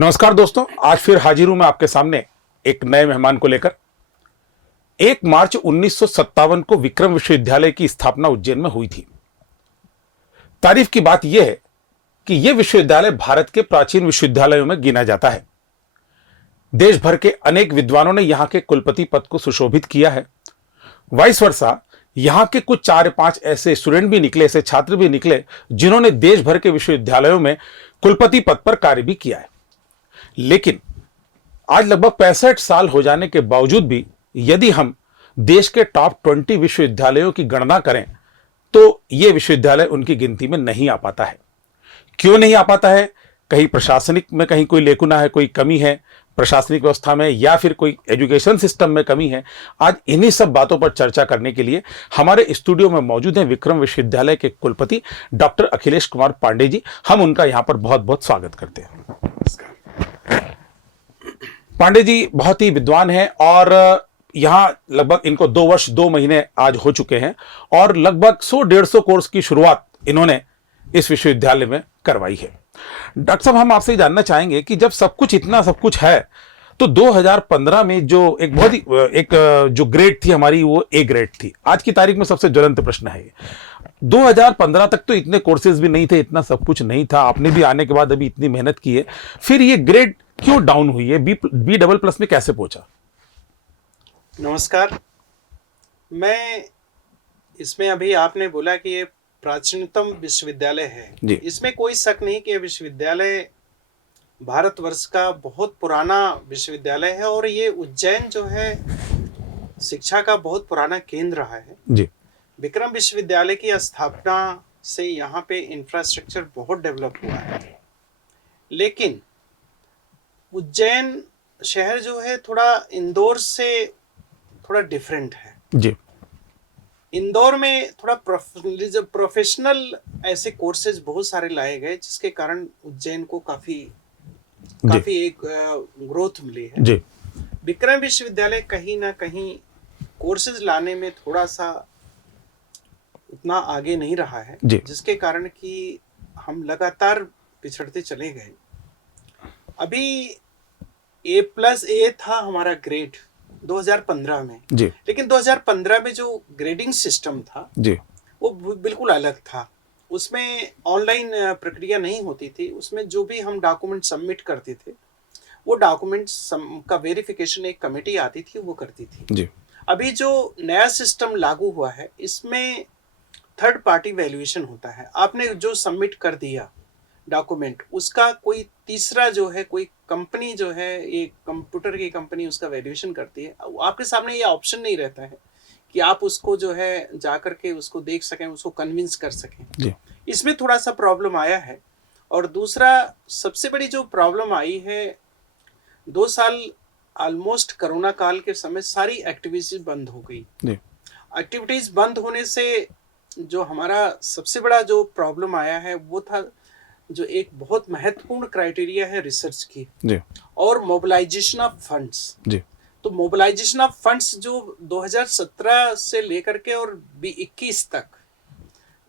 नमस्कार दोस्तों, आज फिर हाजिर हूं मैं आपके सामने एक नए मेहमान को लेकर। 1 मार्च 1957 को विक्रम विश्वविद्यालय की स्थापना उज्जैन में हुई थी। तारीफ की बात यह है कि यह विश्वविद्यालय भारत के प्राचीन विश्वविद्यालयों में गिना जाता है। देश भर के अनेक विद्वानों ने यहां के कुलपति पद को सुशोभित किया है। वाइस वर्सा यहां के कुछ 4-5 ऐसे स्टूडेंट भी निकले, ऐसे छात्र भी निकले जिन्होंने देश भर के विश्वविद्यालयों में कुलपति पद पर कार्य भी किया है। लेकिन आज लगभग 65 साल हो जाने के बावजूद भी यदि हम देश के टॉप 20 विश्वविद्यालयों की गणना करें तो यह विश्वविद्यालय उनकी गिनती में नहीं आ पाता है। क्यों नहीं आ पाता है? कहीं प्रशासनिक में कहीं कोई लेकुना है, कोई कमी है प्रशासनिक व्यवस्था में, या फिर कोई एजुकेशन सिस्टम में कमी है। आज इन्हीं सब बातों पर चर्चा करने के लिए हमारे स्टूडियो में मौजूद हैं विक्रम विश्वविद्यालय के कुलपति डॉक्टर अखिलेश कुमार पांडे जी। हम उनका यहां पर बहुत बहुत स्वागत करते हैं। पांडे जी बहुत ही विद्वान हैं और यहाँ लगभग इनको 2 वर्ष 2 महीने आज हो चुके हैं और लगभग 100-150 कोर्स की शुरुआत इन्होंने इस विश्वविद्यालय में करवाई है। डॉक्टर साहब, हम आपसे जानना चाहेंगे कि जब सब कुछ इतना सब कुछ है तो 2015 में जो एक बहुत ही जो ग्रेड थी हमारी, वो ए ग्रेड थी। आज की तारीख में सबसे ज्वलंत प्रश्न है ये। 2015 तक तो इतने कोर्सेज भी नहीं थे, इतना सब कुछ नहीं था। आपने भी आने के बाद अभी इतनी मेहनत की है, फिर ये ग्रेड क्यों डाउन हुई है? बी डबल प्लस में कैसे पहुंचा? नमस्कार। मैं इसमें अभी आपने बोला कि ये प्राचीनतम विश्वविद्यालय है। इसमें कोई शक नहीं कि यह विश्वविद्यालय भारतवर्ष का बहुत पुराना विश्वविद्यालय है और ये उज्जैन जो है शिक्षा का बहुत पुराना केंद्र रहा है जी। विक्रम विश्वविद्यालय की स्थापना से यहाँ पे इंफ्रास्ट्रक्चर बहुत डेवलप हुआ है, लेकिन उज्जैन शहर जो है थोड़ा इंदौर से थोड़ा डिफरेंट है जी। इंदौर में थोड़ा प्रोफेशनल ऐसे कोर्सेज बहुत सारे लाए गए, जिसके कारण उज्जैन को काफी एक ग्रोथ मिली है जी। विक्रम विश्वविद्यालय कहीं ना कहीं कोर्सेज लाने में थोड़ा सा उतना आगे नहीं रहा है, जिसके कारण कि हम लगातार पिछड़ते चले गए। अभी A+ था हमारा ग्रेड 2015 में जी। लेकिन 2015 में जो ग्रेडिंग सिस्टम था जी, वो बिल्कुल अलग था। उसमें ऑनलाइन प्रक्रिया नहीं होती थी। उसमें जो भी हम डॉक्यूमेंट सबमिट करते थे, वो डॉक्यूमेंट्स का वेरिफिकेशन एक कमेटी आती थी, वो करती थी जी। अभी जो नया सिस्टम लागू हुआ है, इसमें थर्ड पार्टी वैल्यूएशन होता है। आपने जो सबमिट कर दिया डॉक्यूमेंट, उसका कोई तीसरा जो है, कोई कंपनी जो है, ये कंप्यूटर की कंपनी उसका वैल्यूएशन करती है। आपके सामने ये ऑप्शन नहीं रहता है कि आप उसको जो है जा करके उसको देख सकें, उसको कन्विंस कर सकें जी। इसमें थोड़ा सा प्रॉब्लम आया है। और दूसरा सबसे बड़ी जो प्रॉब्लम आई है, 2 साल ऑलमोस्ट कोरोना काल के समय सारी एक्टिविटीज बंद हो गई। एक्टिविटीज बंद होने से जो हमारा सबसे बड़ा जो प्रॉब्लम आया है, वो था जो एक बहुत महत्वपूर्ण क्राइटेरिया है रिसर्च की जी, और मोबिलाइजेशन ऑफ फंड्स जी। तो मोबिलाइजेशन ऑफ फंड्स जो 2017 से लेकर के और 21 तक,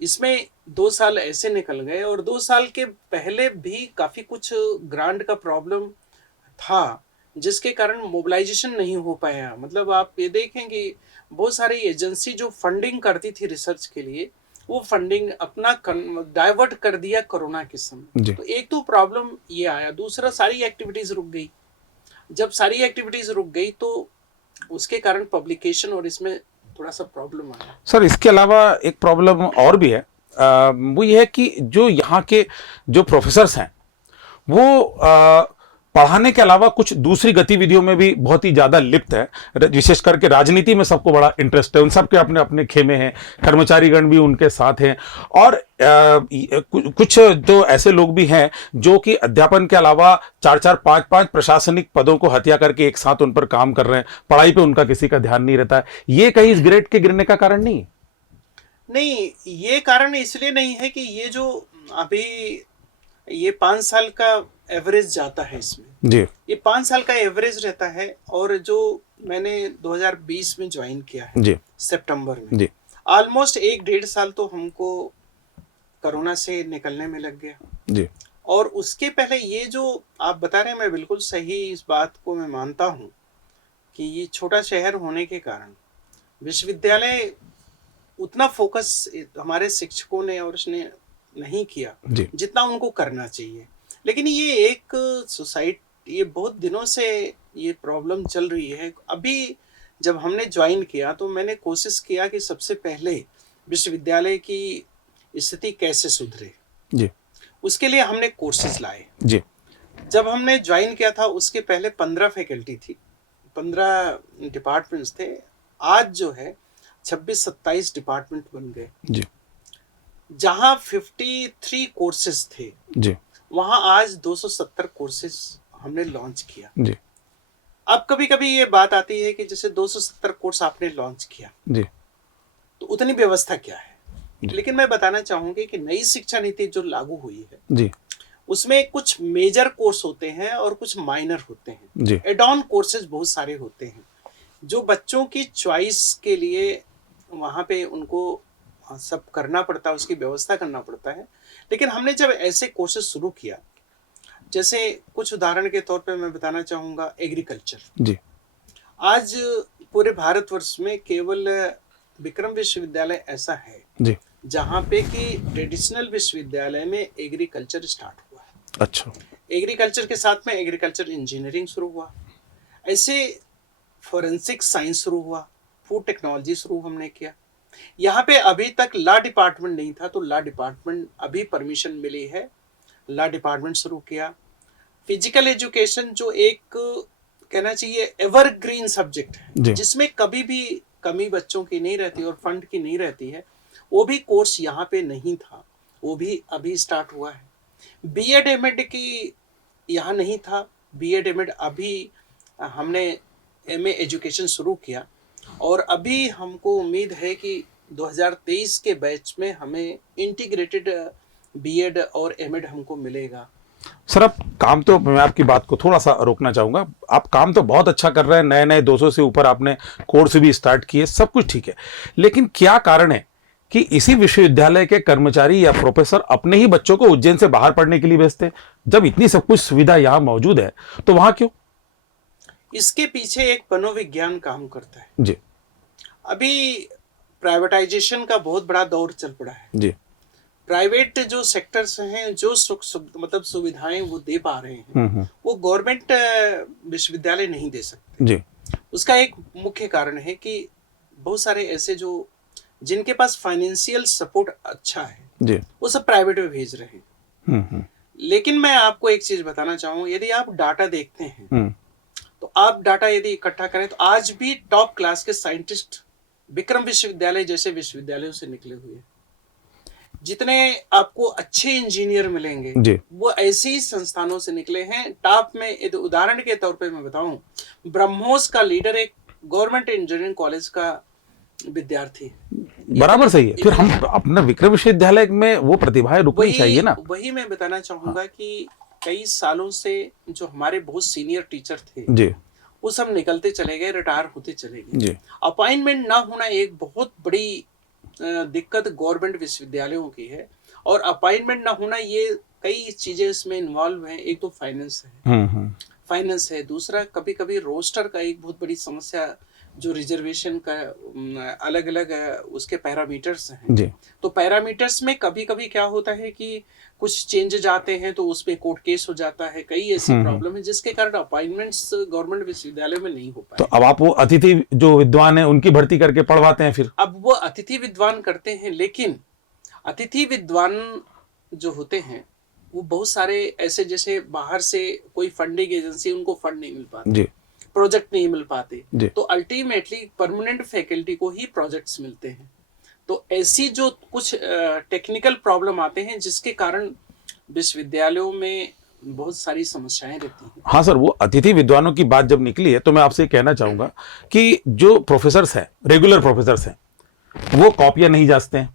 इसमें 2 साल ऐसे निकल गए। और 2 साल के पहले भी काफी कुछ ग्रांट का प्रॉब्लम था, जिसके कारण मोबिलाइजेशन नहीं हो पाया। मतलब आप ये देखें कि बहुत सारी एजेंसी जो फंडिंग करती थी रिसर्च के लिए, वो फंडिंग अपना डाइवर्ट कर दिया कोरोना के समय। तो एक तो प्रॉब्लम ये आया। दूसरा, सारी एक्टिविटीज रुक गई। जब सारी एक्टिविटीज रुक गई तो उसके कारण पब्लिकेशन और इसमें थोड़ा सा प्रॉब्लम आया। सर, इसके अलावा एक प्रॉब्लम और भी है, वो ये है कि जो यहाँ के जो प्रोफेसर्स हैं वो पढ़ाने के अलावा कुछ दूसरी गतिविधियों में भी बहुत ही ज्यादा लिप्त है। विशेष करके राजनीति में सबको बड़ा इंटरेस्ट है, उन सबके अपने अपने खेमे हैं, कर्मचारीगण भी उनके साथ हैं। और कुछ तो ऐसे लोग भी हैं जो कि अध्यापन के अलावा 4-4, 5-5 प्रशासनिक पदों को हत्या करके एक साथ उन पर काम कर रहे हैं। पढ़ाई पे उनका किसी का ध्यान नहीं रहता है। ये कहीं इस ग्रेड के गिरने का कारण नहीं है? नहीं, ये कारण इसलिए नहीं है कि ये जो अभी ये 5 साल का एवरेज जाता है इसमें जी। ये 5 साल का एवरेज रहता है। और जो मैंने 2020 में ज्वाइन किया है जी, सितंबर में जी, ऑलमोस्ट 1-1.5 साल तो हमको कोरोना से निकलने में लग गया जी। और उसके पहले ये जो आप बता रहे हैं, मैं बिल्कुल सही इस बात को मैं मानता हूँ कि ये छोटा शहर होने के कारण विश्वविद्यालय उतना फोकस हमारे शिक्षकों ने और उसने नहीं किया जितना उनको करना चाहिए। लेकिन ये एक सोसाइटी, ये बहुत दिनों से ये प्रॉब्लम चल रही है। अभी जब हमने ज्वाइन किया तो मैंने कोशिश किया कि सबसे पहले विश्वविद्यालय की स्थिति कैसे सुधरे जी, उसके लिए हमने कोर्सेज लाए जी। जब हमने ज्वाइन किया था उसके पहले 15 फैकल्टी थी, 15 डिपार्टमेंट्स थे। आज जो है 26-27 डिपार्टमेंट बन गए जी। जहां 53 कोर्सेज थे जी, वहां आज 270 कोर्सेज हमने लॉन्च किया जी। अब कभी कभी ये बात आती है कि जैसे 270 कोर्स आपने लॉन्च किया जी, तो उतनी व्यवस्था क्या है? लेकिन मैं बताना चाहूंगी कि नई शिक्षा नीति जो लागू हुई है जी, उसमें कुछ मेजर कोर्स होते हैं और कुछ माइनर होते हैं जी। एड ऑन कोर्सेज बहुत सारे होते हैं जो बच्चों की चॉइस के लिए वहां पे उनको सब करना पड़ता है, उसकी व्यवस्था करना पड़ता है। लेकिन हमने जब ऐसे कोर्सेज शुरू किया, जैसे कुछ उदाहरण के तौर पे मैं बताना चाहूंगा एग्रीकल्चर जी। आज पूरे भारतवर्ष में केवल विक्रम विश्वविद्यालय ऐसा है जी, जहाँ पे कि ट्रेडिशनल विश्वविद्यालय में एग्रीकल्चर स्टार्ट हुआ है। अच्छा। एग्रीकल्चर के साथ में एग्रीकल्चर इंजीनियरिंग शुरू हुआ, ऐसे फोरेंसिक साइंस शुरू हुआ, फूड टेक्नोलॉजी शुरू हमने किया। यहाँ पे अभी तक लॉ डिपार्टमेंट नहीं था, तो लॉ डिपार्टमेंट अभी परमिशन मिली है, लॉ डिपार्टमेंट शुरू किया। फिजिकल एजुकेशन जो एक कहना चाहिए एवरग्रीन सब्जेक्ट है, जिसमें कभी भी कमी बच्चों की नहीं रहती और फंड की नहीं रहती है, वो भी कोर्स यहाँ पे नहीं था, वो भी अभी स्टार्ट हुआ है। बीएड एमएड की यहाँ नहीं था, बीएड एमएड अभी हमने एमए एजुकेशन शुरू किया और अभी हमको उम्मीद है कि 2023 के बैच में हमें इंटीग्रेटेड बीएड और एमएड हमको मिलेगा। सर, आप काम तो, मैं आपकी बात को थोड़ा सा रोकना चाहूंगा, आप काम तो बहुत अच्छा कर रहे हैं, नए नए 200 से ऊपर आपने कोर्स भी स्टार्ट किए, सब कुछ ठीक है, लेकिन क्या कारण है कि इसी विश्वविद्यालय के कर्मचारी या प्रोफेसर अपने ही बच्चों को उज्जैन से बाहर पढ़ने के लिए भेजते हैं? जब इतनी सब कुछ सुविधा यहाँ मौजूद है तो वहां क्यों? इसके पीछे एक मनोविज्ञान काम करता है जी। अभी प्राइवेटाइजेशन का बहुत बड़ा दौर चल पड़ा है जी। प्राइवेट जो सेक्टर्स हैं, जो मतलब सुविधाएं वो दे पा रहे हैं, वो गवर्नमेंट विश्वविद्यालय नहीं दे सकते जी। उसका एक मुख्य कारण है कि बहुत सारे ऐसे जो जिनके पास फाइनेंशियल सपोर्ट अच्छा है जी, वो सब प्राइवेट में भेज रहे हैं। लेकिन मैं आपको एक चीज बताना चाहूंगा, यदि आप डाटा देखते हैं तो आप डाटा यदि इकट्ठा करें तो आज भी टॉप क्लास के साइंटिस्ट विक्रम विश्वविद्यालय जैसे विश्वविद्यालयों से निकले हुए हैं। जितने आपको अच्छे इंजीनियर मिलेंगे जी, वो ऐसे ही संस्थानों से निकले हैं। टॉप में उदाहरण के तौर पे मैं बताऊं, ब्रह्मोस का लीडर एक गवर्नमेंट इंजीनियरिंग कॉलेज का विद्यार्थी। बराबर सही है। फिर हम अपना विक्रम विश्वविद्यालय में वो प्रतिभाएं रुकनी चाहिए ना। वही मैं बताना चाहूंगा कि कई सालों से जो हमारे बहुत सीनियर टीचर थे जी, वो सब निकलते चले गए, रिटायर होते चले गए। अपॉइंटमेंट ना होना एक बहुत बड़ी दिक्कत गवर्नमेंट विश्वविद्यालयों की है, और अपॉइंटमेंट ना होना, ये कई चीजें इसमें इन्वॉल्व हैं। एक तो फाइनेंस है, फाइनेंस है, दूसरा कभी कभी रोस्टर का एक बहुत बड़ी समस्या, जो रिजर्वेशन का अलग अलग उसके पैरामीटर्स हैं जी। तो पैरामीटर्स में कभी कभी क्या होता है कि कुछ चेंजेज आते हैं तो उसमें कोर्ट केस हो जाता है, कई ऐसी प्रॉब्लम है जिसके कारण अपॉइंटमेंट्स गवर्नमेंट विश्वविद्यालय में नहीं हो पाए। तो अब आप वो अतिथि जो विद्वान है उनकी भर्ती करके पढ़वाते हैं? फिर अब वो अतिथि विद्वान करते हैं, लेकिन अतिथि विद्वान जो होते हैं वो बहुत सारे ऐसे, जैसे बाहर से कोई फंडिंग एजेंसी, उनको फंड नहीं मिल पाता जी, प्रोजेक्ट नहीं मिल पाते, तो अल्टीमेटली परमानेंट फैकल्टी को ही प्रोजेक्ट्स मिलते हैं। तो ऐसी जो कुछ टेक्निकल प्रॉब्लम आते हैं जिसके कारण विश्वविद्यालयों में बहुत सारी समस्याएं रहती हैं। हाँ सर, वो अतिथि विद्वानों की बात जब निकली है तो मैं आपसे कहना चाहूंगा कि जो प्रोफेसर्स हैं, रेगुलर प्रोफेसर्स हैं, वो कॉपियां नहीं जांचते हैं,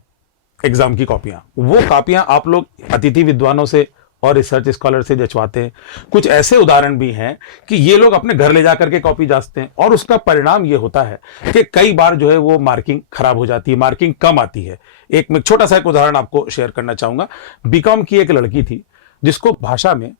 एग्जाम की कॉपियां, वो कॉपियां आप लोग अतिथि विद्वानों से और रिसर्च स्कॉलर से जचवाते हैं। कुछ ऐसे उदाहरण भी हैं कि ये लोग अपने घर ले जाकर के कॉपी जांचते हैं, और उसका परिणाम ये होता है कि कई बार जो है वो मार्किंग खराब हो जाती है, मार्किंग कम आती है। मैं छोटा सा एक उदाहरण आपको शेयर करना चाहूंगा। बीकॉम की एक लड़की थी, जिसको भाषा में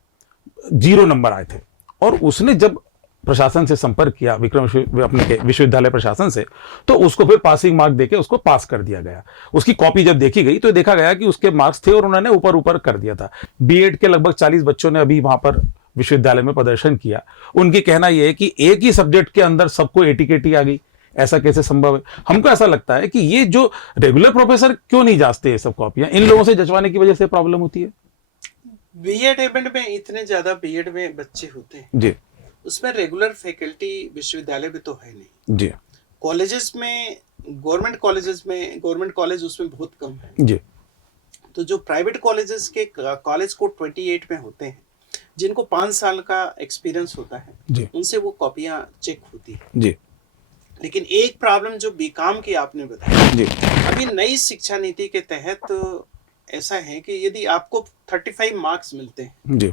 0 नंबर आए थे, और उसने जब प्रशासन से संपर्क किया, अपने विश्वविद्यालय प्रशासन से, तो उसको फिर पासिंग मार्क देके उसको पास कर दिया गया। उसकी कॉपी जब देखी गई तो देखा गया कि उसके मार्क्स थे और उन्होंने ऊपर ऊपर कर दिया था। बीएड के लगभग 40 बच्चों ने अभी वहां पर विश्वविद्यालय में प्रदर्शन किया। उनकी कहना यह है कि एक ही सब्जेक्ट के अंदर सबको एटीकेटी आ गई, ऐसा कैसे संभव है? हमको ऐसा लगता है कि ये जो रेगुलर प्रोफेसर क्यों नहीं जांचते ये सब कॉपियां, इन लोगों से जजवाने की वजह से प्रॉब्लम होती है। बीएड एमेंड में इतने ज्यादा बीएड में बच्चे होते हैं जी, उसमें रेगुलर फैकल्टी विश्वविद्यालय में तो है नहीं जी, कॉलेजेस में, गवर्नमेंट कॉलेज उसमें बहुत कम है जी, तो जो प्राइवेट कॉलेजेस के कॉलेज को 28 में होते हैं, जिनको 5 साल का एक्सपीरियंस होता है, जी, उनसे वो कॉपियां चेक होती है। जी, लेकिन एक प्रॉब्लम जो बीकॉम की आपने बताया, जी, अभी नई शिक्षा नीति के तहत ऐसा है कि यदि आपको 35 मार्क्स मिलते हैं जी,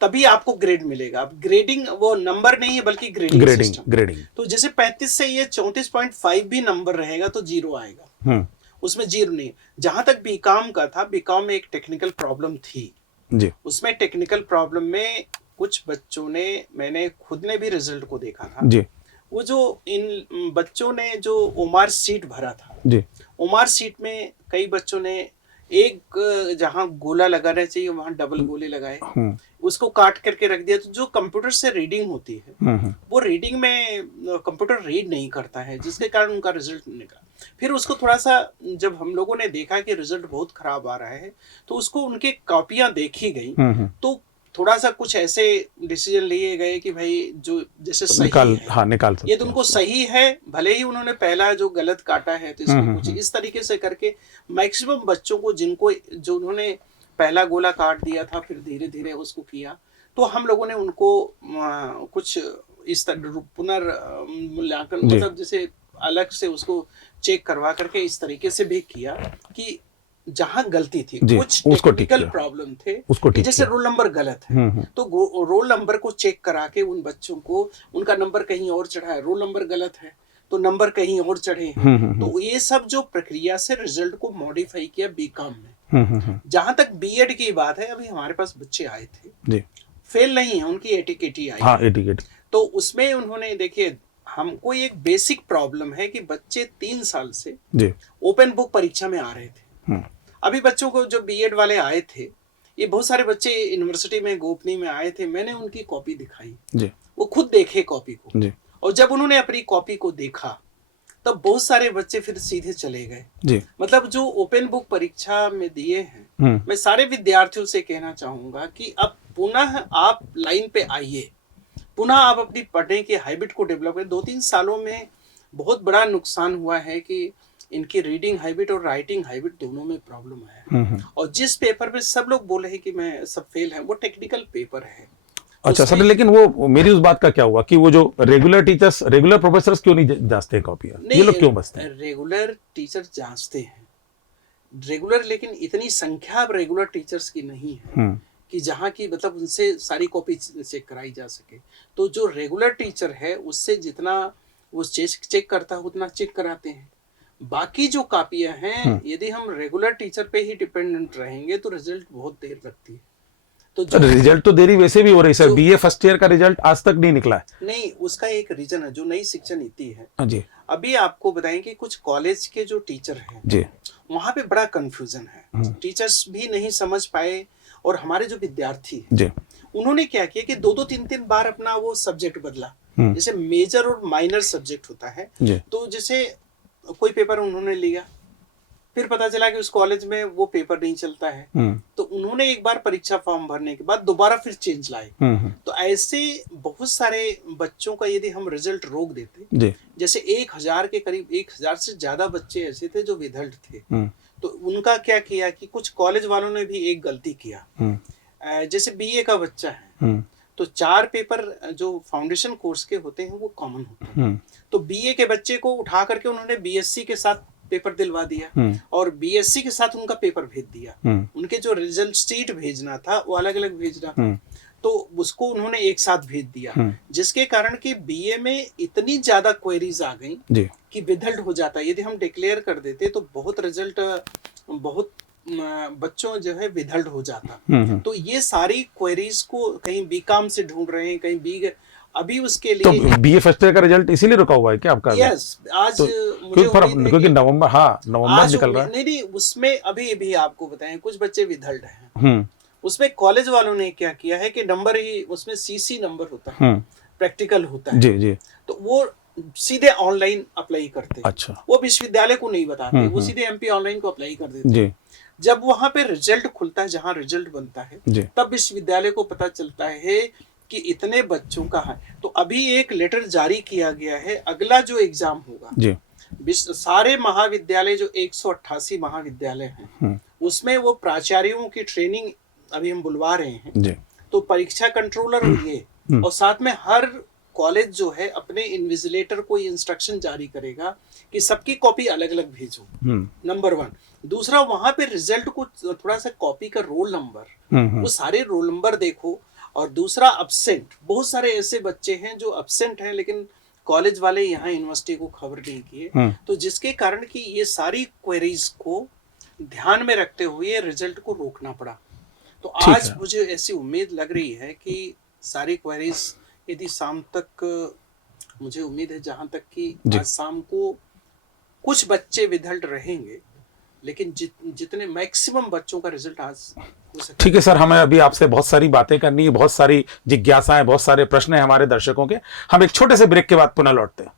तभी आपको ग्रेड मिलेगा। अब ग्रेडिंग वो नंबर नहीं है बल्कि ग्रेडिंग सिस्टम। ग्रेडिंग। तो जैसे 35 से ये 34.5 भी नंबर रहेगा तो 0 आएगा, उसमें 0 नहीं। जहां तक बीकॉम का था, बीकॉम में एक टेक्निकल प्रॉब्लम थी जी, उसमें टेक्निकल प्रॉब्लम में कुछ बच्चों ने, मैंने खुद ने भी रिजल्ट को देखा था, जी, वो जो इन बच्चों ने जो ओमार सीट भरा था, जी, ओमार सीट में कई बच्चों ने एक जहां गोला लगाना चाहिए वहां डबल गोले लगाए, उसको काट करके रख दिया। तो जो कंप्यूटर से रीडिंग होती है वो रीडिंग में कंप्यूटर रीड नहीं करता है, जिसके कारण उनका रिजल्ट निकला। फिर उसको थोड़ा सा जब हम लोगों ने देखा कि रिजल्ट बहुत खराब आ रहा है तो उसको उनके कॉपियां देखी गई, तो थोड़ा सा कुछ ऐसे डिसीजन लिए गए कि भाई जो जैसे सही है, निकाल ये तो उनको सही है, भले ही उन्होंने पहला जो गलत काटा है तो इसको कुछ इस तरीके से करके मैक्सिमम बच्चों को जिनको जो उन्होंने पहला गोला काट दिया था फिर धीरे धीरे उसको किया, तो हम लोगों ने उनको कुछ इस तरह पुनर्मूल्यांकन मतलब जैसे अलग से उसको चेक करवा करके इस तरीके से भी किया कि जहां गलती थी, कुछ टेक्निकल प्रॉब्लम थे, उसको जैसे रोल नंबर गलत है तो रोल नंबर को चेक करा के उन बच्चों को उनका नंबर कहीं और चढ़ा है, रोल नंबर गलत है तो नंबर कहीं और चढ़े हैं। तो ये सब जो प्रक्रिया से रिजल्ट को मॉडिफाई किया बीकॉम में। जहां तक बीएड की बात है, अभी हमारे पास बच्चे आए थे, फेल नहीं है, उनकी एटीकेटी आई। हाँ, एटीकेटी। तो उसमें उन्होंने, देखिए हमको एक बेसिक प्रॉब्लम है कि बच्चे 3 साल से ओपन बुक परीक्षा में आ रहे थे। अभी बच्चों को जो बीएड वाले आए थे, ये बहुत सारे बच्चे यूनिवर्सिटी में गोपनीय में आए थे, मैंने उनकी कॉपी दिखाई, वो खुद देखे कॉपी को, और जब उन्होंने अपनी कॉपी को देखा तब बहुत सारे बच्चे फिर सीधे चले गए। मतलब जो ओपन बुक परीक्षा में दिए हैं, मैं सारे विद्यार्थियों से कहना चाहूंगा कि अब पुनः आप लाइन पे आइए, पुनः आप अपनी पढ़ने की हैबिट को डेवलप करें। 2-3 सालों में बहुत बड़ा नुकसान हुआ है कि इनकी रीडिंग हैबिट और राइटिंग हैबिट दोनों में प्रॉब्लम है। और जिस पेपर में सब लोग बोल रहे हैं कि मैं सब फेल है, वो टेक्निकल पेपर है। अच्छा सर, लेकिन वो मेरी उस बात का क्या हुआ कि वो जो रेगुलर टीचर्स, रेगुलर प्रोफेसर्स क्यों नहीं जांचते कॉपियां? ये लोग क्यों बचते हैं? रेगुलर टीचर जांचते हैं, रेगुलर, लेकिन इतनी संख्या अब रेगुलर टीचर्स की नहीं है कि जहाँ की मतलब उनसे सारी कॉपी चेक कराई जा सके। तो जो रेगुलर टीचर है उससे जितना वो चेक करता है उतना चेक कराते हैं। बाकी जो कॉपियां हैं, यदि हम रेगुलर टीचर पे ही डिपेंडेंट रहेंगे तो रिजल्ट बहुत देर लगती है। तो रिजल्ट तो देरी वैसे भी हो रही सर, बीए फर्स्ट ईयर का रिजल्ट आज तक नहीं निकला है। नहीं, उसका एक रीजन है, जो नई शिक्षा नीति है जी। अभी आपको बताएंगे, कुछ कॉलेज के जो टीचर हैं जी, वहां पे बड़ा कंफ्यूजन है, टीचर्स भी नहीं समझ पाए, और हमारे जो विद्यार्थी हैं जी, उन्होंने क्या किया कि 2-2 3-3 बार अपना वो सब्जेक्ट बदला। जैसे मेजर और माइनर सब्जेक्ट होता है, तो जैसे कोई पेपर उन्होंने लिया, फिर पता चला कि उस कॉलेज में वो पेपर नहीं चलता है, तो उन्होंने एक बार परीक्षा फॉर्म भरने के बाद दोबारा फिर चेंज लाए। तो ऐसे बहुत सारे बच्चों का यदि हम रिजल्ट रोक देते, जैसे 1000 के करीब, 1000 से ज्यादा बच्चे ऐसे थे जो विधल्ट थे, तो उनका क्या किया कि कुछ कॉलेज वालों ने भी एक गलती किया। जैसे बीए का बच्चा है तो 4 पेपर जो फाउंडेशन कोर्स के होते हैं वो कॉमन होते हैं, तो बीए के बच्चे को उठा करके उन्होंने बीएससी के साथ पेपर दिलवा दिया और बीएससी के साथ उनका पेपर भेज दिया। उनके जो रिजल्ट शीट भेजना था वो अलग अलग भेजना था, तो उसको उन्होंने एक साथ भेज दिया, जिसके कारण कि बीए में इतनी ज्यादा क्वेरीज आ गई कि विधल्ट हो जाता है। यदि हम डिक्लेयर कर देते तो बहुत रिजल्ट बहुत बच्चों जो है विधल्ड हो जाता। तो ये सारी क्वेरीज को कहीं बीकॉम से ढूंढ रहे हैं, कहीं बी, अभी उसके तो लिए बीए फर्स्ट ईयर का रिजल्ट इसीलिए रुका हुआ है क्या आपका? यस, आज तो मुझे उम्मीद है क्योंकि कि नवंबर, हाँ नवंबर आज निकल रहा है। नहीं नहीं, उसमें अभी भी आपको बताएं कुछ बच्चे विधल्ड हैं। हम्म उसमें कॉलेज वालों ने क्या किया है कि नंबर ही उसमें सीसी नंबर होता है, प्रैक्टिकल होता है, जी जी, तो वो सीधे ऑनलाइन अप्लाई करते हैं। अच्छा, वो विश्वविद्यालय को नहीं बताते, वो सीधे एमपी ऑनलाइन को अप्लाई कर देते हैं। जी जब वहां पे रिजल्ट खुलता है, जहां रिजल्ट बनता है, जी, तब विश्वविद्यालय को पता चलता है कि इतने बच्चों का है। तो अभी एक लेटर जारी किया गया है, अगला जो एग्जाम होगा जी, सारे महाविद्यालय जो 188 महाविद्यालय हैं, उसमें वो प्राचार्यों की ट्रेनिंग अभी हम बुलवा रहे हैं। जी, तो परीक्षा कंट्रोलर और ये, और साथ में हर कॉलेज जो है अपने इन्विजिलेटर को इंस्ट्रक्शन जारी करेगा कि सबकी कॉपी अलग अलग भेजो, नंबर 1। दूसरा, वहां पे रिजल्ट को थोड़ा सा कॉपी का रोल नंबर, वो सारे रोल नंबर देखो। और दूसरा, अब्सेंट, बहुत सारे ऐसे बच्चे हैं जो अब्सेंट हैं, लेकिन कॉलेज वाले यहाँ यूनिवर्सिटी को खबर नहीं किए, तो जिसके कारण कि ये सारी क्वेरीज को ध्यान में रखते हुए रिजल्ट को रोकना पड़ा। तो आज मुझे ऐसी उम्मीद लग रही है कि सारी क्वेरीज यदि शाम तक, मुझे उम्मीद है जहां तक कि आज शाम को कुछ बच्चे विधल्ड रहेंगे, लेकिन जितने मैक्सिमम बच्चों का रिजल्ट आज हो सकता है। ठीक है सर, हमें अभी आपसे बहुत सारी बातें करनी है, बहुत सारी जिज्ञासाएं, बहुत सारे प्रश्न हैं हमारे दर्शकों के। हम एक छोटे से ब्रेक के बाद पुनः लौटते हैं।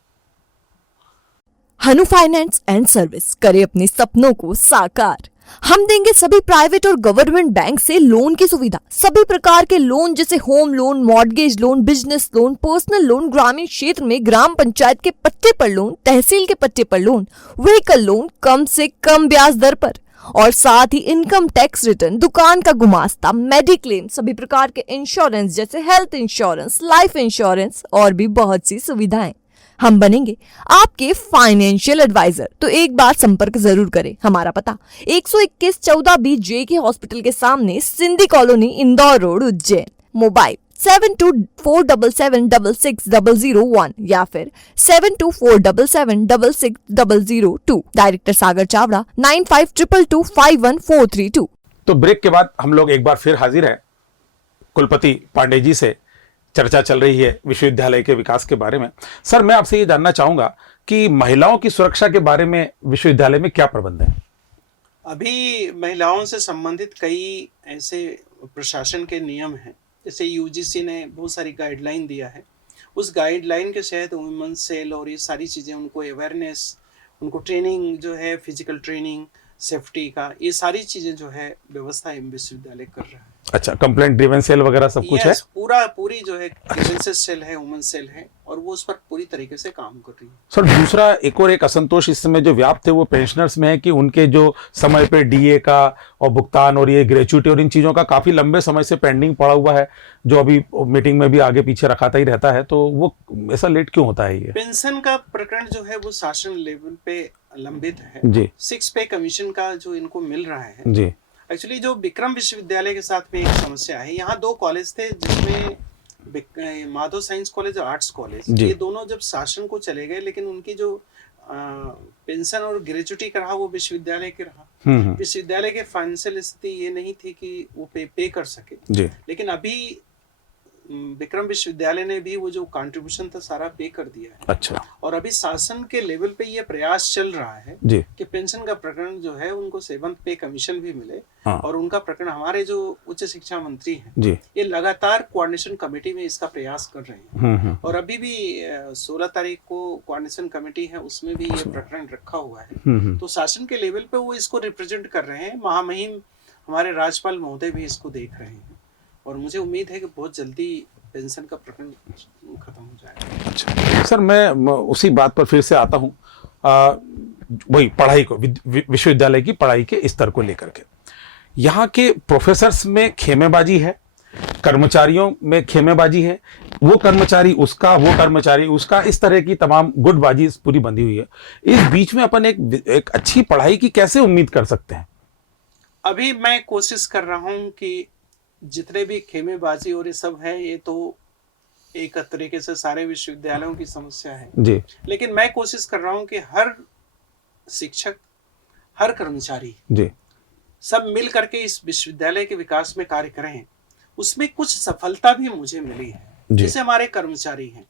हनु फाइनेंस एंड सर्विस करे अपने सपनों को साकार। हम देंगे सभी प्राइवेट और गवर्नमेंट बैंक से लोन की सुविधा। सभी प्रकार के लोन जैसे home loan, mortgage loan, business loan, personal loan, ग्रामीण क्षेत्र में ग्राम पंचायत के पट्टे पर लोन, तहसील के पट्टे पर लोन, व्हीकल लोन कम से कम ब्याज दर पर, और साथ ही इनकम टैक्स रिटर्न, दुकान का गुमास्ता, मेडिक्लेम, सभी प्रकार के इंश्योरेंस जैसे हेल्थ इंश्योरेंस, लाइफ इंश्योरेंस और भी बहुत सी सुविधाएं। हम बनेंगे आपके फाइनेंशियल एडवाइजर। तो एक बार संपर्क जरूर करें। हमारा पता 121 14B JK हॉस्पिटल के सामने, Sindhi colony, Indore road, Ujjain. Mobile 7247766001 या फिर 7247766002। डायरेक्टर सागर चावड़ा 9522251432। तो ब्रेक के बाद हम लोग एक बार फिर हाजिर हैं। कुलपति पांडे जी से चर्चा चल रही है विश्वविद्यालय के विकास के बारे में। सर, मैं आपसे ये जानना चाहूंगा कि महिलाओं की सुरक्षा के बारे में विश्वविद्यालय में क्या प्रबंध है? अभी महिलाओं से संबंधित कई ऐसे प्रशासन के नियम हैं, जैसे यूजीसी ने बहुत सारी गाइडलाइन दिया है। उस गाइडलाइन के तहत वुमेन सेल और ये सारी चीज़ें, उनको अवेयरनेस, उनको ट्रेनिंग जो है, फिजिकल ट्रेनिंग, सेफ्टी का, ये सारी चीज़ें जो है व्यवस्था विश्वविद्यालय कर रहा है। अच्छा, कंप्लेंट ग्रीवेंस सेल वगैरह सब कुछ है? पूरी जो है ग्रीवेंसेस सेल है, वुमेन सेल है, और वो उस पर पूरी तरीके से काम कर रही है। सर, दूसरा एक असंतोष इस समय जो व्याप्त है वो पेंशनर्स में है कि उनके जो समय पे डीए का और भुगतान और ये ग्रेच्युटी और इन चीजों का काफी लंबे समय से पेंडिंग पड़ा हुआ है, जो अभी मीटिंग में भी आगे पीछे रखाता ही रहता है। तो वो ऐसा लेट क्यों होता है? ये पेंशन का प्रकरण जो है वो शासन लेवल पे लंबित है जी। 6 पे कमीशन का जो इनको मिल रहा है जी। एक्चुअली जो विक्रम विश्वविद्यालय के साथ में एक समस्या है। यहाँ 2 कॉलेज थे, जिसमें माधव साइंस कॉलेज और आर्ट्स कॉलेज, ये दोनों जब शासन को चले गए, लेकिन उनकी जो पेंशन और ग्रेच्युटी का रहा वो विश्वविद्यालय के रहा। विश्वविद्यालय के फाइनेंशियल स्थिति ये नहीं थी कि वो पे कर सके जी। लेकिन अभी विक्रम विश्वविद्यालय ने भी वो जो कंट्रीब्यूशन था सारा पे कर दिया है। अच्छा। और अभी शासन के लेवल पे ये प्रयास चल रहा है जी। कि पेंशन का प्रकरण जो है उनको 7th पे कमीशन भी मिले। हाँ। और उनका प्रकरण, हमारे जो उच्च शिक्षा मंत्री हैं जी, ये लगातार कोऑर्डिनेशन कमेटी में इसका प्रयास कर रहे हैं। और अभी भी 16 तारीख को कोऑर्डिनेशन कमेटी है, उसमें भी ये प्रकरण रखा हुआ है। तो शासन के लेवल पे वो इसको रिप्रेजेंट कर रहे हैं। महामहिम हमारे राज्यपाल महोदय भी इसको देख रहे हैं, और मुझे उम्मीद है कि बहुत जल्दी पेंशन का प्रकरण खत्म हो जाएगा। अच्छा सर, मैं उसी बात पर फिर से आता हूँ, वही पढ़ाई को, विश्वविद्यालय की पढ़ाई के स्तर को लेकर के। यहाँ के प्रोफेसर्स में खेमेबाजी है, कर्मचारियों में खेमेबाजी है, वो कर्मचारी उसका, वो कर्मचारी उसका, इस तरह की तमाम गुटबाजी पूरी बंधी हुई है। इस बीच में अपन एक अच्छी पढ़ाई की कैसे उम्मीद कर सकते हैं? अभी मैं कोशिश कर रहा हूँ कि जितने भी खेमेबाजी और ये सब है, ये तो एक तरीके से सारे विश्वविद्यालयों की समस्या है जी। लेकिन मैं कोशिश कर रहा हूँ कि हर शिक्षक, हर कर्मचारी जी सब मिल करके इस विश्वविद्यालय के विकास में कार्य करें, उसमें कुछ सफलता भी मुझे मिली है। जैसे हमारे कर्मचारी हैं,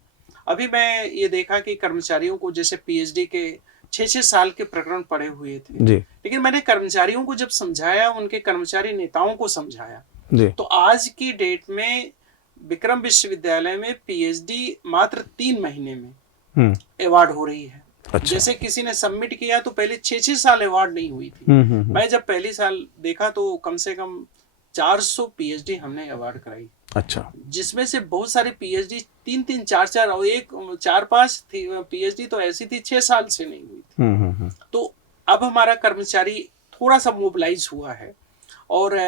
अभी मैं ये देखा कि कर्मचारियों को जैसे पीएचडी के 6-6 साल के प्रकरण पढ़े हुए थे जी। लेकिन मैंने कर्मचारियों को जब समझाया, उनके कर्मचारी नेताओं को समझाया जी। तो आज की डेट में विक्रम विश्वविद्यालय में पीएचडी मात्र 3 महीने में अवार्ड हो रही है। अच्छा। जैसे किसी ने सबमिट किया तो पहले 6-6 साल अवार्ड नहीं हुई थी। मैं जब पहली साल देखा तो कम से कम 400 पीएचडी हमने अवार्ड कराई। अच्छा। जिसमें से बहुत सारे पीएचडी 3-3, 4-4 और एक 4-5 थी पीएचडी तो ऐसी थी 6 साल से नहीं हुई थी। तो अब हमारा कर्मचारी थोड़ा सा मोबिलाइज हुआ है और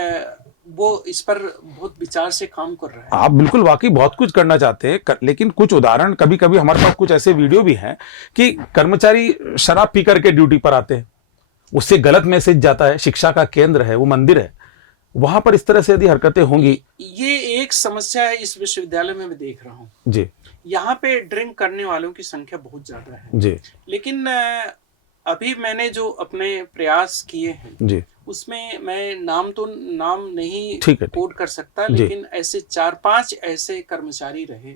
वो इस पर बहुत विचार से काम कर रहा है। आप बिल्कुल वाकई बहुत कुछ करना चाहते हैं, लेकिन कुछ उदाहरण कभी कभी हमारे पास कुछ ऐसे वीडियो भी हैं कि कर्मचारी शराब पी करके ड्यूटी पर आते हैं, उससे गलत मैसेज जाता है। शिक्षा का केंद्र है, वो मंदिर है, वहां पर इस तरह से यदि हरकतें होंगी। ये एक समस्या है इस विश्वविद्यालय में मैं देख रहा हूँ जी। यहाँ पे ड्रिंक करने वालों की संख्या बहुत ज्यादा है जी। लेकिन अभी मैंने जो अपने प्रयास किए हैं जी, उसमें मैं नाम नहीं कोट कर सकता, लेकिन ऐसे 4-5 ऐसे कर्मचारी रहे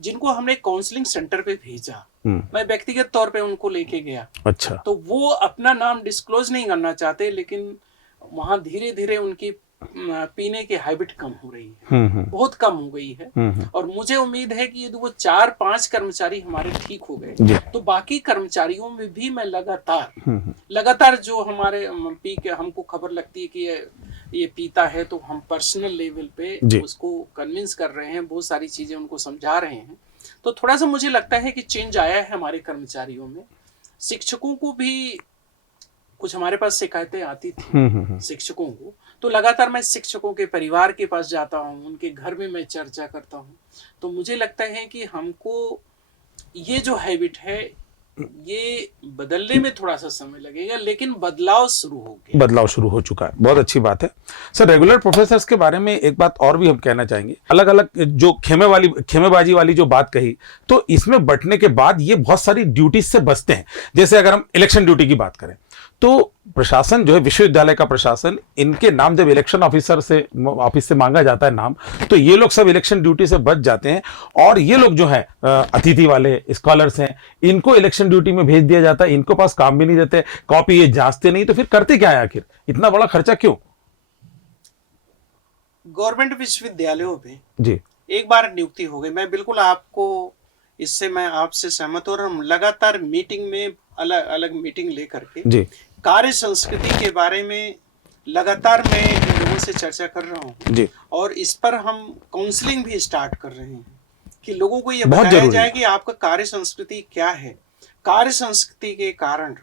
जिनको हमने काउंसलिंग सेंटर पे भेजा। मैं व्यक्तिगत तौर पे उनको लेके गया। अच्छा। तो वो अपना नाम डिस्क्लोज नहीं करना चाहते, लेकिन वहां धीरे धीरे उनकी पीने की हैबिट कम हो रही है, बहुत कम हो गई है। और मुझे उम्मीद है कि यदि वो 4-5 कर्मचारी हमारे ठीक हो गए तो बाकी कर्मचारियों में भी मैं लगातार जो हमारे पी के हमको खबर लगती है कि ये पीता है तो हम पर्सनल लेवल पे उसको कन्विंस कर रहे हैं, बहुत सारी चीजें उनको समझा रहे हैं। तो थोड़ा सा मुझे लगता है कि चेंज आया है हमारे कर्मचारियों में। शिक्षकों को भी कुछ हमारे पास शिकायतें आती थी शिक्षकों को, तो लगातार मैं शिक्षकों के परिवार के पास जाता हूँ, उनके घर में मैं चर्चा करता हूँ। तो मुझे लगता है कि हमको ये जो हैबिट है ये बदलने में थोड़ा सा समय लगेगा, लेकिन बदलाव शुरू हो चुका है। बहुत अच्छी बात है सर। रेगुलर प्रोफेसर्स के बारे में एक बात और भी हम कहना चाहेंगे। अलग अलग जो खेमेबाजी वाली जो बात कही, तो इसमें बंटने के बाद ये बहुत सारी ड्यूटीज से बचते हैं। जैसे अगर हम इलेक्शन ड्यूटी की बात करें तो प्रशासन जो है, विश्वविद्यालय का प्रशासन, इनके नाम जब इलेक्शन ऑफिस से मांगा जाता है नाम, तो ये लोग सब इलेक्शन ड्यूटी से बच जाते हैं। और ये लोग जो है अतिथि वाले स्कॉलर्स हैं, इनको इलेक्शन ड्यूटी में भेज दिया जाता है। इनको पास काम भी नहीं देते, कॉपी ये जांचते नहीं, तो फिर करते क्या है आखिर? इतना बड़ा खर्चा क्यों? गवर्नमेंट विश्वविद्यालयों पे जी एक बार नियुक्ति हो गई, मैं बिल्कुल आपको इससे मैं आपसे सहमत हूं। और हम लगातार मीटिंग में अलग अलग मीटिंग लेकर के जी कार्य संस्कृति के बारे में लगातार मैं इन लोगों से चर्चा कर रहा हूँ जी। और इस पर हम काउंसलिंग भी स्टार्ट कर रहे हैं कि लोगों को ये बताया जाए कि आपका कार्य संस्कृति क्या है। कार्य संस्कृति के कारण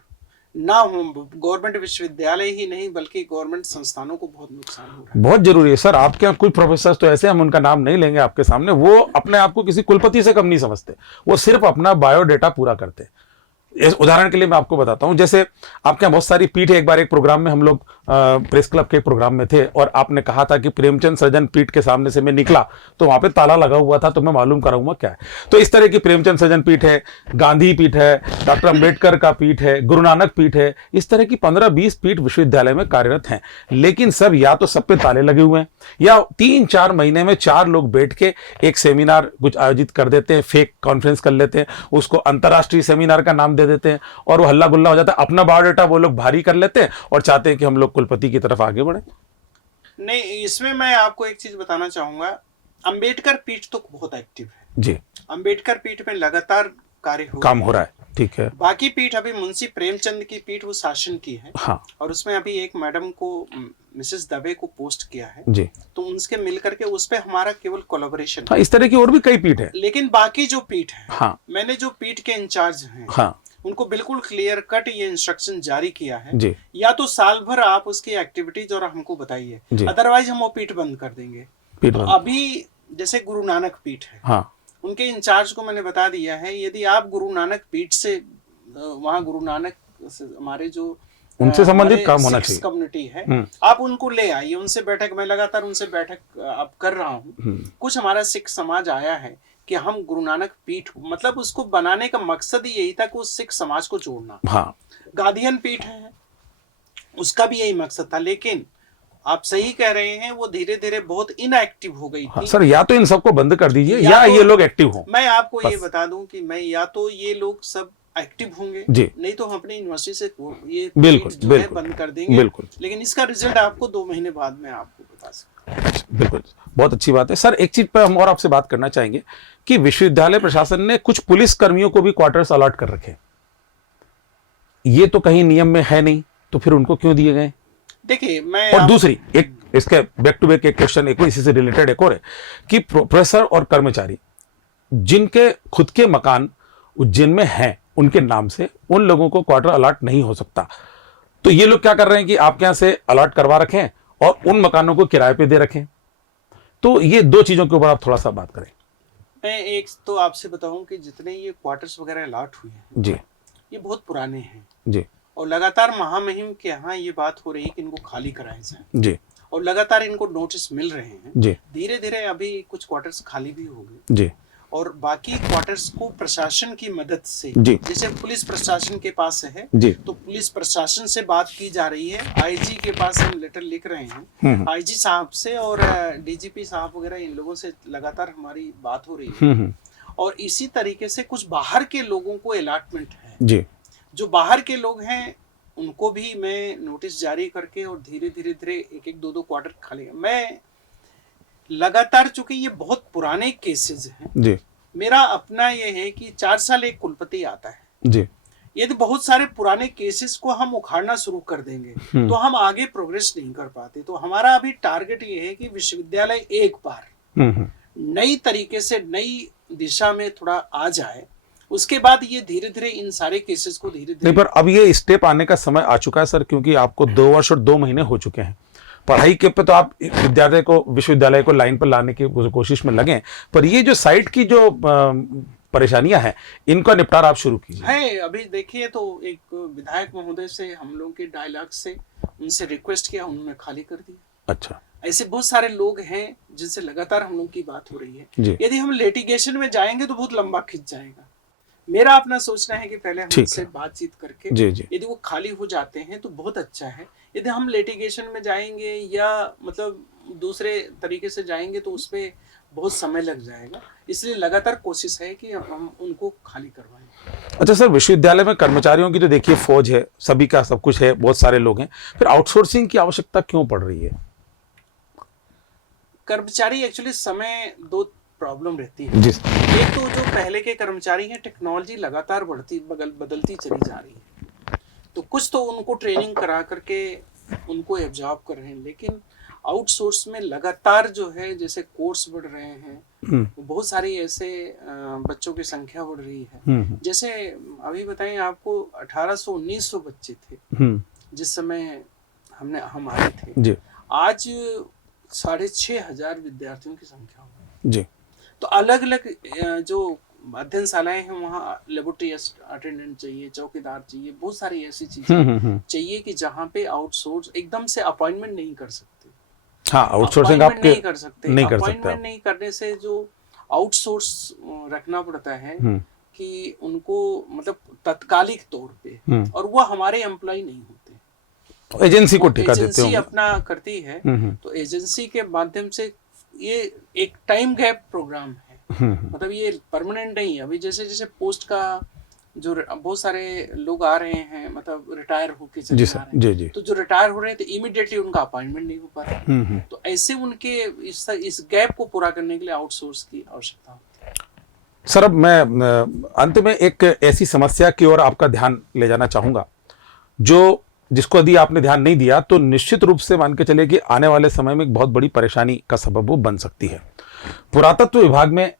ना हो गवर्नमेंट विश्वविद्यालय ही नहीं बल्कि गवर्नमेंट संस्थानों को बहुत नुकसान हो रहा है। बहुत जरूरी है सर। आपके यहाँ कुछ प्रोफेसर तो ऐसे, हम उनका नाम नहीं लेंगे आपके सामने, वो अपने आप को किसी कुलपति से कम नहीं समझते, वो सिर्फ अपना बायोडेटा पूरा करते हैं। इस उदाहरण के लिए मैं आपको बताता हूं, जैसे आपके यहाँ बहुत सारी पीठ है। एक बार एक प्रोग्राम में हम लोग प्रेस क्लब के प्रोग्राम में थे और आपने कहा था कि प्रेमचंद सृजन पीठ के सामने से मैं निकला तो वहां पे ताला लगा हुआ था, तो मैं मालूम कराऊंगा क्या है। तो इस तरह की प्रेमचंद सृजन पीठ है, गांधी पीठ है, डॉक्टर अंबेडकर का पीठ है, गुरु नानक पीठ है, इस तरह की 15-20 पीठ विश्वविद्यालय में कार्यरत हैं। लेकिन सब या तो सब पे ताले लगे हुए हैं, या 3-4 महीने में 4 लोग बैठ के एक सेमिनार कुछ आयोजित कर देते हैं, फेक कॉन्फ्रेंस कर लेते हैं, उसको अंतर्राष्ट्रीय सेमिनार का नाम दे देते हैं और वो हल्ला गुल्ला हो जाता है। अपना बायोडेटा वो लोग भारी कर लेते हैं और चाहते हैं कि हम लोग कुलपति की तरफ आगे बढ़े। नहीं, इसमें मैं आपको एक चीज बताना चाहूंगा, अंबेडकर पीठ तो बहुत एक्टिव है जी। अंबेडकर पीठ में लगातार काम हो रहा है, ठीक है। बाकी पीठ अभी मुंशी प्रेमचंद की पीठ वो शासन की है हाँ। और उसमें अभी एक मैडम को मिसेस दवे को पोस्ट किया है जी। तो उनसे मिलकर के उस पे हमारा केवल कोलैबोरेशन हाँ, इस तरह की और भी कई पीठ है। लेकिन बाकी जो पीठ है हाँ। मैंने जो पीठ के इंचार्ज हैं हाँ। उनको बिल्कुल क्लियर कट ये इंस्ट्रक्शन जारी किया है जी। या तो साल भर आप उसकी एक्टिविटीज और हमको बताइए, अदरवाइज हम वो पीठ बंद कर देंगे। तो अभी जैसे गुरु नानक पीठ है हाँ। उनके इंचार्ज को मैंने बता दिया है, यदि आप गुरु नानक पीठ से वहाँ गुरु नानक हमारे जो उनसे संबंधित काम होना चाहिए कम्युनिटी है, आप उनको ले आइए, उनसे बैठक, मैं लगातार उनसे बैठक अब कर रहा हूँ। कुछ हमारा सिख समाज आया है कि हम गुरु नानक पीठ, मतलब उसको बनाने का मकसद ही यही था कि उस सिख समाज को जोड़ना हाँ। गांधीयन पीठ है, उसका भी यही मकसद था, लेकिन आप सही कह रहे हैं, वो धीरे धीरे बहुत इनएक्टिव हो गई थी। सर या तो इन सबको बंद कर दीजिए या तो ये लोग एक्टिव हो। मैं आपको ये बता दूं कि मैं या तो ये लोग सब एक्टिव होंगे, नहीं तो हम अपनी यूनिवर्सिटी से ये बिल्कुल बंद कर देंगे। बिल्कुल, लेकिन इसका रिजल्ट आपको 2 महीने बाद में आपको बता सकता हूं। बिल्कुल, बहुत अच्छी बात है सर। एक चीज पर हम और आपसे बात करना चाहेंगे कि विश्वविद्यालय प्रशासन ने कुछ पुलिस कर्मियों को भी क्वार्टर्स अलॉट कर रखे, ये तो कहीं नियम में है नहीं, तो फिर उनको क्यों दिए गए? देखिए मैं और दूसरी एक इसके बैक टू बैक एक क्वेश्चन एक इसी से रिलेटेड एक और है कि प्रोफेसर और कर्मचारी जिनके खुद के मकान उज्जैन में हैं उनके नाम से उन लोगों को क्वार्टर अलॉट नहीं हो सकता, तो ये लोग क्या कर रहे हैं कि आपके यहां से अलॉट करवा रखें और उन मकानों को किराए पे दे रखें। तो ये दो चीजों के ऊपर आप थोड़ा सा बात करें। मैं एक तो आपसे बताऊं कि जितने ये क्वार्टर्स वगैरह अलॉट हुए हैं जी, ये बहुत पुराने हैं जी, और लगातार महामहिम के यहाँ ये बात हो रही है कि इनको खाली कराया जाए जी, और लगातार इनको नोटिस मिल रहे हैं। जी, धीरे धीरे अभी कुछ क्वार्टर्स खाली भी हो गए जी, और बाकी क्वार्टर्स को प्रशासन की मदद से, जी, जैसे पुलिस प्रशासन के पास है जी, तो पुलिस प्रशासन से बात की जा रही है। आईजी के पास हम लेटर लिख रहे हैं, आईजी साहब से और डीजीपी साहब वगैरह इन लोगों से लगातार हमारी बात हो रही है। और इसी तरीके से कुछ बाहर के लोगों को अलॉटमेंट है, जी, जो बाहर के लोग हैं उनको भी मैं नोटिस जारी करके और धीरे धीरे धीरे एक एक 2-2 क्वार्टर खाली। मैं लगातार, चूंकि ये बहुत पुराने केसेस हैं, जी, मेरा अपना ये है कि 4 साल एक कुलपति आता है जी, यदि बहुत सारे पुराने केसेस को हम उखाड़ना शुरू कर देंगे तो हम आगे प्रोग्रेस नहीं कर पाते। तो हमारा अभी टारगेट ये है कि विश्वविद्यालय एक बार नई तरीके से नई दिशा में थोड़ा आ जाए, उसके बाद ये धीरे धीरे इन सारे केसेस को धीरे धीरे नहीं, पर अब ये स्टेप आने का समय आ चुका है सर, क्योंकि आपको 2 वर्ष और 2 महीने हो चुके हैं पढ़ाई के पे, तो आप विश्वविद्यालय को लाइन पर लाने की कोशिश में लगे, पर ये जो साइट की जो परेशानियां हैं इनका निपटारा आप शुरू कीजिए। है अभी देखिए, तो एक विधायक महोदय से हम लोग के डायलॉग से उनसे रिक्वेस्ट किया, उन्होंने खाली कर दिया। अच्छा, ऐसे बहुत सारे लोग हैं जिनसे लगातार हम लोग की बात हो रही है। यदि हम लिटिगेशन में जाएंगे तो बहुत लंबा खिंच जाएगा। मेरा अपना सोचना है कि पहले हम उनसे बातचीत करके यदि वो खाली हो जाते हैं तो बहुत अच्छा है। यदि हम लिटिगेशन में जाएंगे या मतलब दूसरे तरीके से जाएंगे तो उसमें बहुत समय लग जाएगा, इसलिए लगातार कोशिश है कि हम उनको खाली करवाएं। अच्छा सर, विश्वविद्यालय में कर्मचारियों की तो देखिए फौज है, सभी का सब कुछ है, बहुत सारे लोग हैं, फिर आउटसोर्सिंग की आवश्यकता क्यों पड़ रही है? कर्मचारी एक्चुअली समय 2 प्रॉब्लम रहती है। एक तो जो पहले के कर्मचारी हैं, टेक्नोलॉजी लगातार बदलती चली जा रही है, तो कुछ तो उनको ट्रेनिंग करा करके उनको एब्जॉर्ब कर रहे हैं, लेकिन आउटसोर्स में लगातार जो है जैसे कोर्स बढ़ रहे हैं, बहुत सारी ऐसे बच्चों की संख्या बढ़ रही है। जैसे अभी बताएं आपको 1800-1900 बच्चे थे जिस समय हम आए थे, आज 6500 विद्यार्थियों की संख्या हो जी। तो अलग अलग जो अध्ययनशालाएं हैं वहाँ लेबोरेटरी अटेंडेंट चाहिए, चौकीदार चाहिए, बहुत सारी ऐसी चीजें चाहिए कि जहाँ पे आउटसोर्स एकदम से अपॉइंटमेंट नहीं कर सकते। हाँ, आउटसोर्सिंग आप नहीं कर सकते, अपॉइंटमेंट नहीं करने से जो आउटसोर्स रखना पड़ता है कि उनको मतलब तत्कालिक तौर पे, और वो हमारे एम्प्लॉय नहीं होते, एजेंसी को ठेका देते एजेंसी अपना करती है। तो एजेंसी के माध्यम से ये एक टाइम गैप प्रोग्राम है, मतलब ये परमानेंट नहीं है। अभी जैसे जैसे पोस्ट का जो बहुत सारे लोग आ रहे हैं, मतलब रिटायर होके चले जा रहे हैं, तो जो रिटायर हो रहे हैं तो इमीडिएटली उनका अपॉइंटमेंट नहीं हो पाता, तो ऐसे उनके इस गैप को पूरा करने के लिए आउटसोर्स की आवश्यकता होती है। सर, अब मैं अंत में एक ऐसी समस्या की ओर आपका ध्यान ले जाना चाहूंगा जिसको यदि आपने ध्यान नहीं दिया तो निश्चित रूप से मान के चले कि आने वाले समय में एक बहुत बड़ी परेशानी का सबब वो बन सकती है। पुरातत्व विभाग में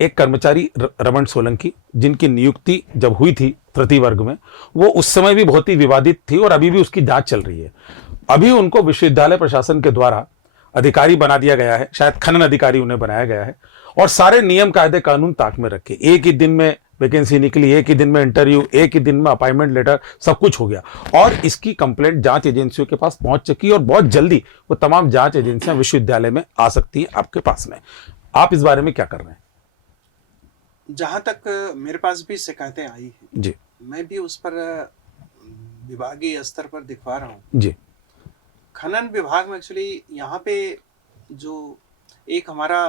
एक कर्मचारी रमन सोलंकी, जिनकी नियुक्ति जब हुई थी तृतीय वर्ग में, वो उस समय भी बहुत ही विवादित थी और अभी भी उसकी जांच चल रही है। अभी उनको विश्वविद्यालय प्रशासन के द्वारा अधिकारी बना दिया गया है, शायद खनन अधिकारी उन्हें बनाया गया है, और सारे नियम कायदे कानून ताक में रखे, एक ही दिन में वैकेंसी निकली, एक ही दिन में इंटरव्यू, एक ही दिन में अपॉइंटमेंट लेटर, सब कुछ हो गया, और इसकी कंप्लेंट जांच एजेंसियों के पास पहुंच चुकी, और बहुत जल्दी वो तमाम जांच एजेंसियां विश्वविद्यालय में आ सकती है आपके पास में। आप इस बारे में क्या कर रहे हैं? जहां तक मेरे पास भी शिकायतें आई हैं जी, मैं भी उस पर विभागीय स्तर पर दिखवा रहा हूँ जी। खनन विभाग में एक्चुअली यहाँ पे जो एक हमारा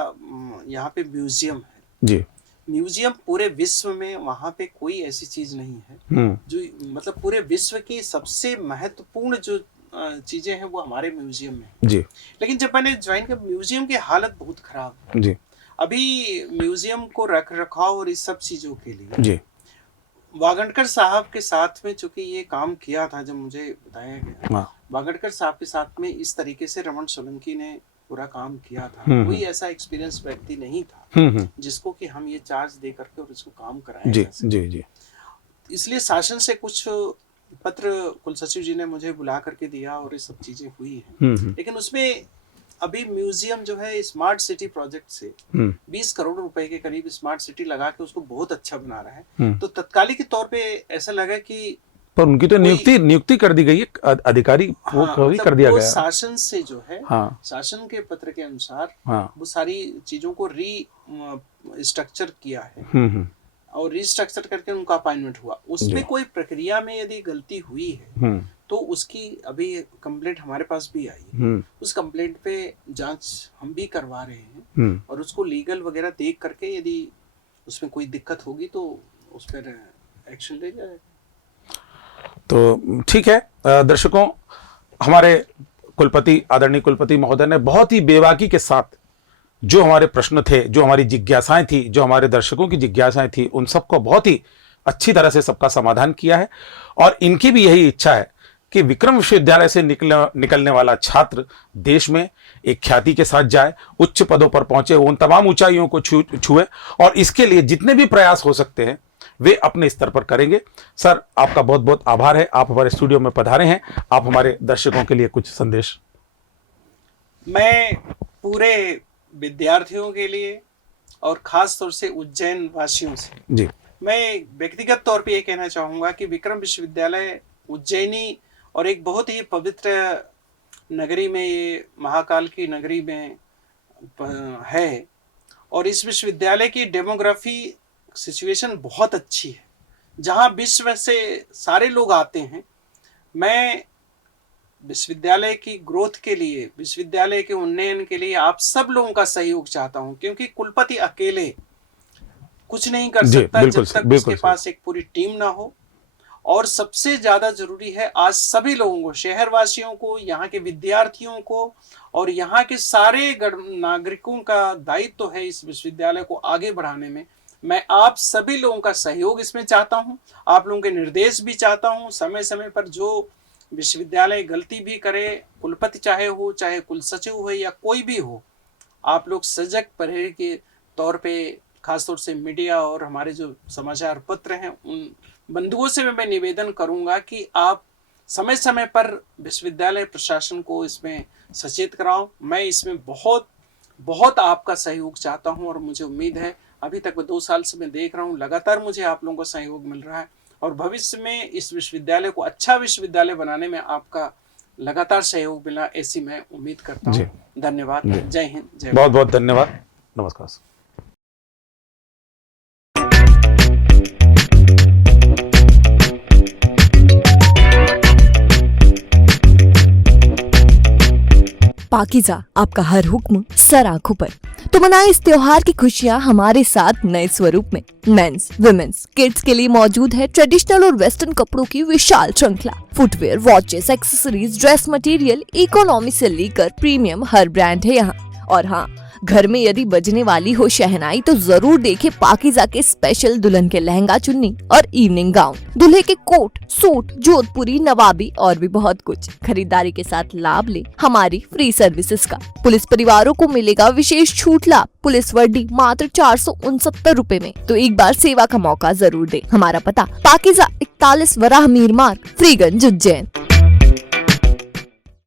यहाँ पे म्यूजियम है जी, म्यूजियम पूरे विश्व में वहाँ पे कोई ऐसी चीज नहीं है जो मतलब पूरे विश्व की सबसे महत्वपूर्ण जो चीजें हैं वो हमारे म्यूजियम में है। जी। लेकिन जब मैंने ज्वाइन किया म्यूजियम की हालत बहुत खराब है जी। अभी म्यूजियम को रख रखाव और इस सब चीजों के लिए जी। वागड़कर साहब के साथ में चूंकि ये काम किया था, जब मुझे बताया गया वागड़कर साहब के साथ में इस तरीके से रमन सोलंकी ने पूरा काम किया था, कोई ऐसा एक्सपीरियंस व्यक्ति नहीं था जिसको कि हम ये चार्ज दे करके और इसको काम कराएं। जी जी जी। इसलिए शासन से कुछ पत्र कुल सचिव जी ने मुझे बुला करके दिया और ये सब चीजें हुई हैं। लेकिन उसमें अभी म्यूजियम जो है स्मार्ट सिटी प्रोजेक्ट से 20 करोड़ रुपए के करीब स्मार्ट सिटी लगा के उसको बहुत अच्छा बना रहा है। तो तत्कालिक के तौर पे ऐसा लगा कि पर उनकी तो नियुक्ति कर दी गई है, अधिकारी वो मतलब कर दिया गया शासन से जो है। हाँ, शासन के पत्र के अनुसार हाँ, वो सारी चीजों को स्ट्रक्चर किया है और रिस्ट्रक्चर करके उनका अपॉइंटमेंट हुआ। उसमें कोई प्रक्रिया में यदि गलती हुई है तो उसकी अभी कंप्लेंट हमारे पास भी आई है। उस कंप्लेंट पे जांच हम भी करवा रहे हैं और उसको लीगल वगैरह देख करके यदि उसमें कोई दिक्कत होगी तो उस पर एक्शन ले जाएगा। तो ठीक है दर्शकों, हमारे कुलपति आदरणीय कुलपति महोदय ने बहुत ही बेबाकी के साथ जो हमारे प्रश्न थे, जो हमारी जिज्ञासाएं थी, जो हमारे दर्शकों की जिज्ञासाएं थी, उन सबको बहुत ही अच्छी तरह से सबका समाधान किया है। और इनकी भी यही इच्छा है कि विक्रम विश्वविद्यालय से निकलने वाला छात्र देश में एक ख्याति के साथ जाए, उच्च पदों पर पहुंचे, उन तमाम ऊंचाइयों को छुए और इसके लिए जितने भी प्रयास हो सकते हैं वे अपने स्तर पर करेंगे। सर, आपका बहुत बहुत आभार है, आप हमारे स्टूडियो में पधारे हैं। आप हमारे दर्शकों के लिए कुछ संदेश। मैं पूरे विद्यार्थियों के लिए और खास तौर से उज्जैन वासियों से जी, मैं व्यक्तिगत तौर पे ये कहना चाहूंगा कि विक्रम विश्वविद्यालय उज्जैनी और एक बहुत ही पवित्र नगरी में, ये महाकाल की नगरी में है और इस विश्वविद्यालय की डेमोग्राफी सिचुएशन बहुत अच्छी है, जहां विश्व से सारे लोग आते हैं। मैं विश्वविद्यालय की ग्रोथ के लिए, विश्वविद्यालय के उन्नयन के लिए आप सब लोगों का सहयोग चाहता हूं, क्योंकि कुलपति अकेले कुछ नहीं कर सकता जब तक उसके पास एक पूरी टीम ना हो। और सबसे ज्यादा जरूरी है आज सभी लोगों को, शहरवासियों को, यहाँ के विद्यार्थियों को और यहाँ के सारे नागरिकों का दायित्व है इस विश्वविद्यालय को आगे बढ़ाने में। मैं आप सभी लोगों का सहयोग इसमें चाहता हूं, आप लोगों के निर्देश भी चाहता हूं। समय समय पर जो विश्वविद्यालय गलती भी करे, कुलपति चाहे हो, चाहे कुल सचिव हो या कोई भी हो, आप लोग सजग प्रहरी के तौर पे खासतौर से मीडिया और हमारे जो समाचार पत्र हैं उन बंधुओं से मैं निवेदन करूंगा कि आप समय समय पर विश्वविद्यालय प्रशासन को इसमें सचेत कराओ। मैं इसमें बहुत बहुत आपका सहयोग चाहता हूं और मुझे उम्मीद है, अभी तक 2 साल से मैं देख रहा हूं, लगातार मुझे आप लोगों का सहयोग मिल रहा है और भविष्य में इस विश्वविद्यालय को अच्छा विश्वविद्यालय बनाने में आपका लगातार सहयोग मिला, ऐसी मैं उम्मीद करता हूँ। धन्यवाद। जय हिंद। जय। बहुत बहुत धन्यवाद। नमस्कार। पाकीज़ा, आपका हर हुक्म सर आंखों पर। तो मनाए इस त्योहार की खुशियां हमारे साथ नए स्वरूप में। मेंस, वुमेन्स, किड्स के लिए मौजूद है ट्रेडिशनल और वेस्टर्न कपड़ों की विशाल श्रृंखला। Footwear, watches, accessories, dress material, economy से लेकर प्रीमियम हर ब्रांड है यहाँ। और हाँ, घर में यदि बजने वाली हो शहनाई तो जरूर देखे पाकीज़ा के स्पेशल दुल्हन के लहंगा चुन्नी और इवनिंग गाउन, दूल्हे के कोट, सूट, जोधपुरी, नवाबी और भी बहुत कुछ। खरीदारी के साथ लाभ ले हमारी फ्री सर्विसेज का। पुलिस परिवारों को मिलेगा विशेष छूट लाभ। पुलिस वर्दी मात्र 469 रूपए में। तो एक बार सेवा का मौका जरूर दे। हमारा पता पाकीज़ा 41 वराह मीर मार्ग, फ्रीगंज, उज्जैन।